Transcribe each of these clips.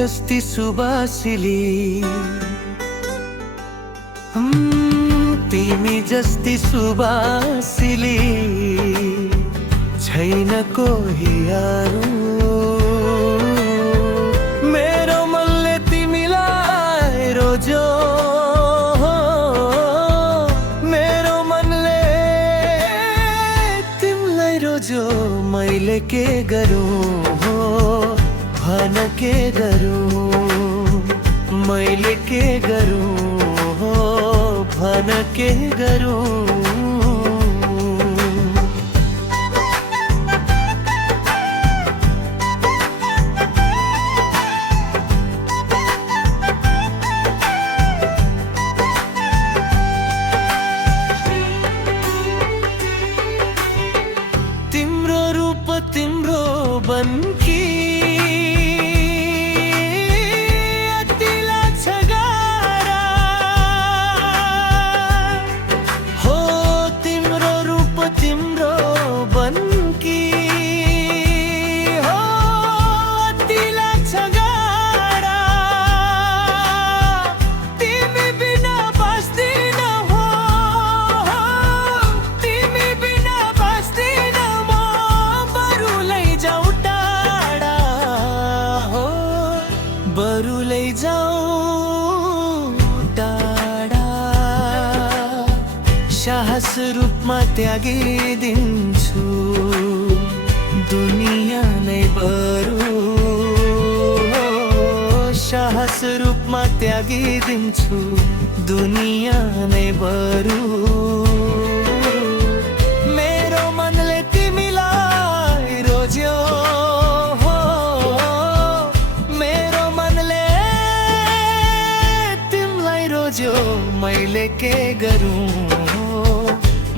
जस्ती सुबासिली तिमी जस्ती सुबासिली छैन कोही अरू। मेरो मनले तिमीलाई रोज्यो, मेरो मनले तिमीलाई रोज्यो। मैले के गरूँ भन के गरूँ, मैले के गरूँ भन के गरूँ। तिम्रो रूप तिम्रो बनकी बरु लैजाऊ टाढा। साहस रूपमा त्यागिदिन्छु दुनिया नै बरु। साहस रूपमा त्यागिदिन्छु दुनिया नै बरु। मेरो मनले तिमीलाई रोज्यो, मैले के गरूँ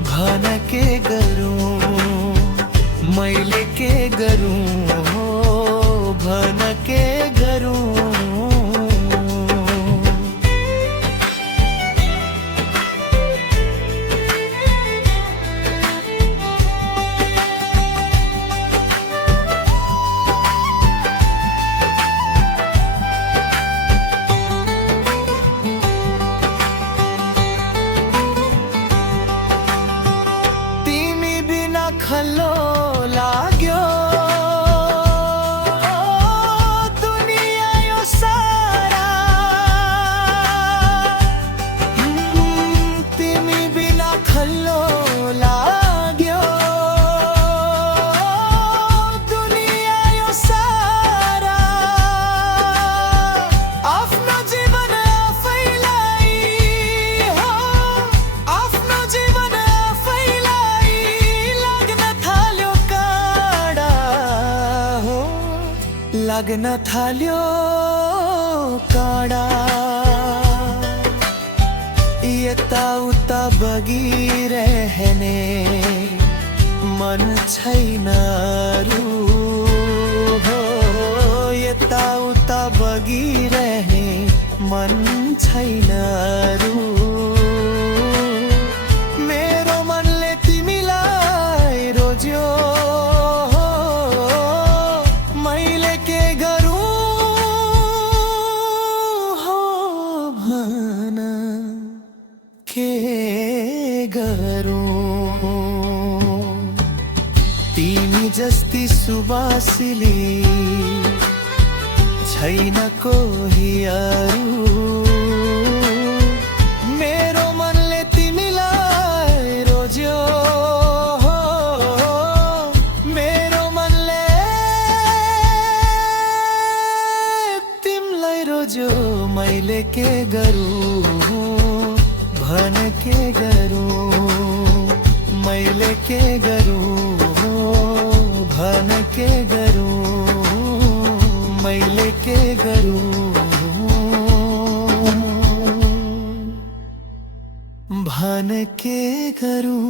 भन के गरूँ, मैले के गरूँ भन के गरूँ। खल्लो लाग्यो दुनिया यो सारा, तिमी बिना खल्लो लाग्यो दुनिया यो सारा। आफ्नो जीवन आफैलाई हो, आफ्नो जीवन आफैलाई लाग्न थाल्यो काँडा। यताउता बगिरहने मन छैन अरू हो, यताउता बगिरहने मन छैन अरू। मेरो मनले तिमीलाई रोज्यो, मैले के गरूँ हो भन के गरूँ। तिमी जस्ती सुबासिली छैन कोही अरू। मेरो मनले तिमीलाई रोज्यो, मेरो मनले तिमीलाई रोज्यो। मैले के गरूँ भन के गरूँ, मैले के गरूँ भन के गरूँ, मैले के गरूँ भन के गरूँ।